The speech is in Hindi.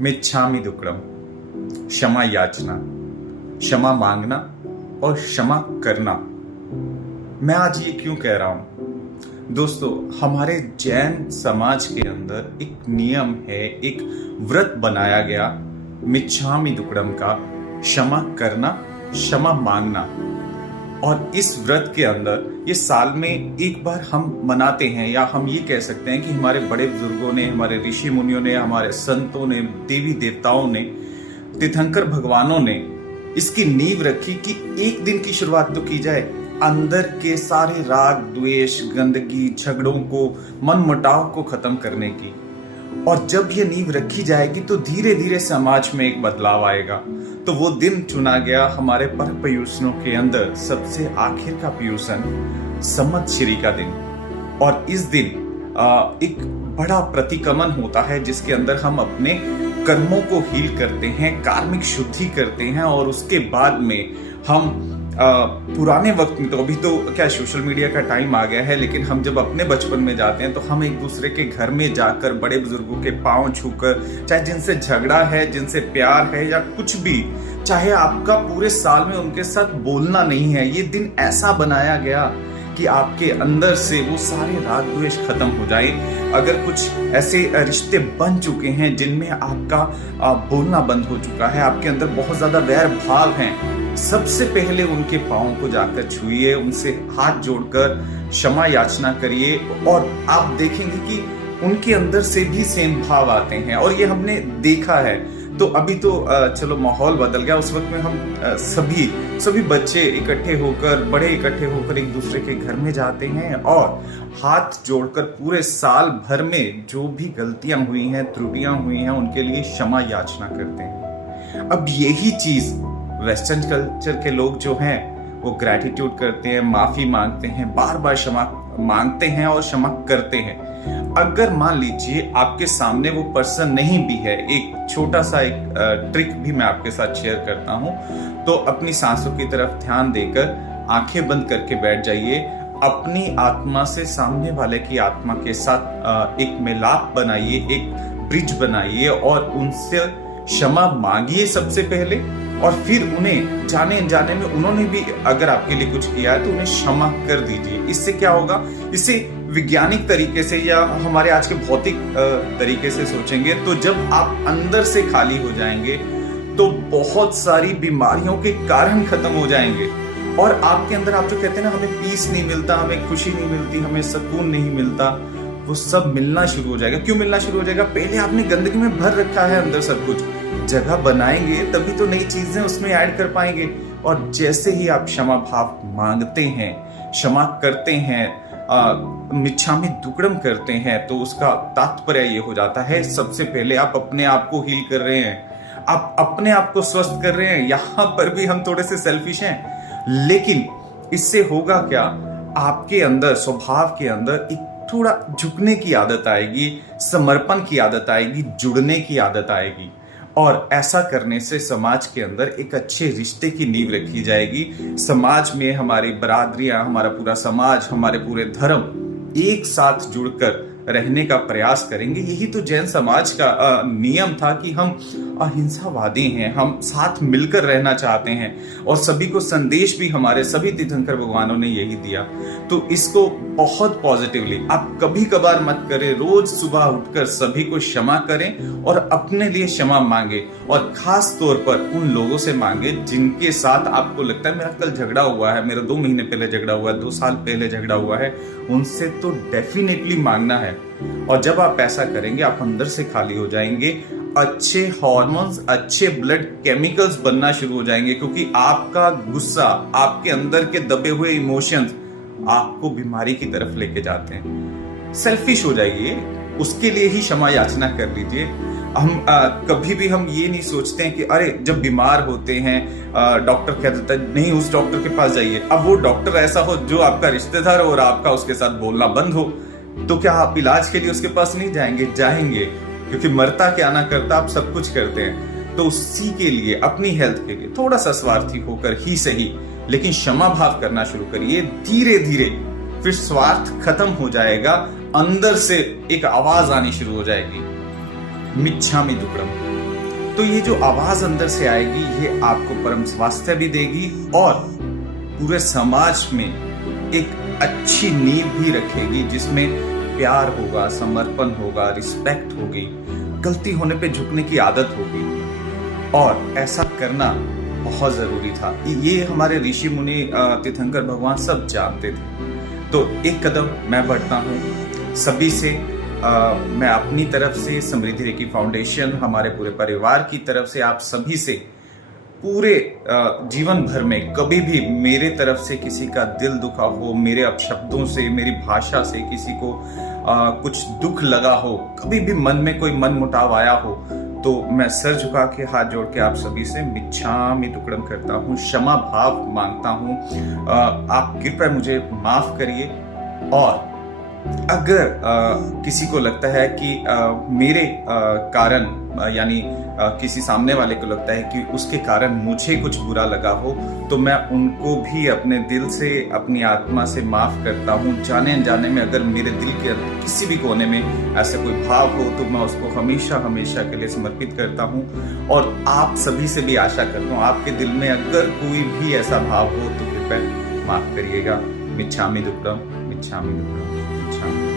मिच्छामि दुक्कडम, क्षमा याचना, क्षमा मांगना और क्षमा करना। मैं आज ये क्यों कह रहा हूं दोस्तों, हमारे जैन समाज के अंदर एक नियम है, एक व्रत बनाया गया मिच्छामि दुक्कडम का, क्षमा करना, क्षमा मांगना। और इस व्रत के अंदर ये साल में एक बार हम मनाते हैं, या हम ये कह सकते हैं कि हमारे बड़े बुजुर्गों ने, हमारे ऋषि मुनियों ने, हमारे संतों ने, देवी देवताओं ने, तीर्थंकर भगवानों ने इसकी नींव रखी कि एक दिन की शुरुआत तो की जाए अंदर के सारे राग द्वेष, गंदगी, झगड़ों को, मनमुटाव को खत्म करने की। और जब ये नींव रखी जाएगी तो धीरे धीरे समाज में एक बदलाव आएगा। तो वो दिन चुना गया हमारे पर पीयूषणों के अंदर सबसे आखिर का पीयूषण संवत्सरी का दिन। और इस दिन एक बड़ा प्रतिक्रमण होता है जिसके अंदर हम अपने कर्मों को हील करते हैं, कार्मिक शुद्धि करते हैं। और उसके बाद में हम पुराने वक्त में, तो अभी तो क्या सोशल मीडिया का टाइम आ गया है, लेकिन हम जब अपने बचपन में जाते हैं तो हम एक दूसरे के घर में जाकर बड़े बुजुर्गों के पांव छूकर, चाहे जिनसे झगड़ा है, जिनसे प्यार है या कुछ भी, चाहे आपका पूरे साल में उनके साथ बोलना नहीं है, ये दिन ऐसा बनाया गया कि आपके अंदर से वो सारे राग द्वेष खत्म हो जाए। अगर कुछ ऐसे रिश्ते बन चुके हैं जिनमें आपका बोलना बंद हो चुका है, आपके अंदर बहुत ज्यादा वैर भाव हैं, सबसे पहले उनके पांव को जाकर छुइए, उनसे हाथ जोड़कर क्षमा याचना करिए। और आप देखेंगे कि उनके अंदर से भी सेम भाव आते हैं। और ये हमने देखा है। तो अभी तो चलो माहौल बदल गया, उस वक्त में हम सभी बच्चे इकट्ठे होकर, बड़े इकट्ठे होकर एक दूसरे के घर में जाते हैं और हाथ जोड़कर पूरे साल भर में जो भी गलतियां हुई हैं, त्रुटियां हुई हैं, उनके लिए क्षमा याचना करते हैं। अब यही चीज वेस्टर्न कल्चर के लोग जो हैं वो ग्रैटिट्यूड करते हैं, माफी मांगते हैं, बार बार क्षमा मांगते हैं और क्षमा करते हैं। अगर मान लीजिए आपके सामने वो पर्सन नहीं भी है, एक छोटा सा एक ट्रिक भी मैं आपके साथ शेयर करता हूं। तो अपनी सांसों की तरफ ध्यान देकर आंखें बंद करके बैठ जाइए, अपनी आत्मा से सामने वाले की आत्मा के साथ एक मिलाप बनाइए, एक ब्रिज बनाइए और उनसे क्षमा मांगिए सबसे पहले। और फिर उन्हें जाने अनजाने में उन्होंने भी अगर आपके लिए कुछ किया है तो उन्हें क्षमा कर दीजिए। इससे क्या होगा, इससे वैज्ञानिक तरीके से या हमारे आज के भौतिक तरीके से सोचेंगे तो जब आप अंदर से खाली हो जाएंगे तो बहुत सारी बीमारियों के कारण खत्म हो जाएंगे। और आपके अंदर आप जो कहते हैं ना, हमें पीस नहीं मिलता, हमें खुशी नहीं मिलती, हमें सुकून नहीं मिलता, वो सब मिलना शुरू हो जाएगा। क्यों मिलना शुरू हो जाएगा? पहले आपने गंदगी में भर रखा है अंदर सब कुछ। जगह बनाएंगे तभी तो नई चीजें उसमें ऐड कर पाएंगे। और जैसे ही आप क्षमा भाव मांगते हैं, क्षमा करते हैं, मिच्छामि दुक्कडम करते हैं, तो उसका तात्पर्य ये हो जाता है, सबसे पहले आप अपने आप को हील कर रहे हैं, आप अपने आप को स्वस्थ कर रहे हैं। यहां पर भी हम थोड़े से सेल्फिश हैं, लेकिन इससे होगा क्या, आपके अंदर, स्वभाव के अंदर एक थोड़ा झुकने की आदत आएगी, समर्पण की आदत आएगी, जुड़ने की आदत आएगी। और ऐसा करने से समाज के अंदर एक अच्छे रिश्ते की नींव रखी जाएगी। समाज में हमारी बरादरियां, हमारा पूरा समाज, हमारे पूरे धर्म एक साथ जुड़कर रहने का प्रयास करेंगे। यही तो जैन समाज का नियम था कि हम अहिंसावादी हैं, हम साथ मिलकर रहना चाहते हैं। और सभी को संदेश भी हमारे सभी तीर्थंकर भगवानों ने यही दिया। तो इसको बहुत पॉजिटिवली आप कभी कभार मत करें, रोज सुबह उठकर सभी को क्षमा करें और अपने लिए क्षमा मांगे। और खास तौर पर उन लोगों से मांगे जिनके साथ आपको लगता है मेरा कल झगड़ा हुआ है, मेरा 2 महीने पहले झगड़ा हुआ है, 2 साल पहले झगड़ा हुआ है, उनसे तो डेफिनेटली मांगना है। और जब आप ऐसा करेंगे आप अंदर से खाली हो जाएंगे, अच्छे हार्मोन्स, अच्छे ब्लड केमिकल्स बनना शुरू हो जाएंगे, क्योंकि आपका गुस्सा, आपके अंदर के दबे हुए इमोशंस आपको बीमारी की तरफ लेके जाते हैं। सेल्फिश हो जाइए, उसके लिए ही क्षमा याचना कर लीजिए। हम कभी भी हम ये नहीं सोचते हैं कि अरे जब बीमार होते हैं डॉक्टर कह देता है नहीं उस डॉक्टर के पास जाइए। अब वो डॉक्टर ऐसा हो जो आपका रिश्तेदार हो और आपका उसके साथ बोलना बंद हो, तो क्या आप इलाज के लिए उसके पास नहीं जाएंगे? जाएंगे, क्योंकि मरता क्या ना करता आप सब कुछ करते हैं। तो उसी के लिए, अपनी हेल्थ के लिए थोड़ा सा स्वार्थी होकर ही सही, लेकिन क्षमा भाव करना शुरू करिए। धीरे धीरे फिर स्वार्थ खत्म हो जाएगा, अंदर से एक आवाज आनी शुरू हो जाएगी, मिच्छामि दुक्कडम। तो ये जो आवाज अंदर से आएगी ये आपको परम स्वास्थ्य भी देगी और पूरे समाज में एक अच्छी नींव भी रखेगी, जिसमें प्यार होगा, समर्पण होगा, रिस्पेक्ट होगी, गलती होने पे झुकने की आदत होगी। और ऐसा करना बहुत जरूरी था। ये हमारे ऋषि मुनि, तीर्थंकर भगवान सब जानते थे। तो एक कदम मैं बढ़ता हूँ सभी से। मैं अपनी तरफ से, समृद्धि रेकी फाउंडेशन, हमारे पूरे परिवार की तरफ से, आप सभी से पूरे जीवन भर में कभी भी मेरे तरफ से किसी का दिल दुखा हो, मेरे अपशब्दों से, मेरी भाषा से किसी को कुछ दुख लगा हो, कभी भी मन में कोई मन मुटाव आया हो, तो मैं सर झुका के हाथ जोड़ के आप सभी से मिच्छामि दुक्कडम करता हूँ, क्षमा भाव मांगता हूँ। आप कृपया मुझे माफ करिए। और अगर किसी को लगता है कि मेरे कारण, यानी किसी सामने वाले को लगता है कि उसके कारण मुझे कुछ बुरा लगा हो, तो मैं उनको भी अपने दिल से, अपनी आत्मा से माफ करता हूँ। जाने अनजाने में अगर मेरे दिल के किसी भी कोने में ऐसा कोई भाव हो तो मैं उसको हमेशा हमेशा के लिए समर्पित करता हूँ। और आप सभी से भी आशा करता हूँ, आपके दिल में अगर कोई भी ऐसा भाव हो तो कृपया माफ करिएगा। मिच्छामि दुक्कडम, मिच्छामि दुक्कडम, मिच्छामि।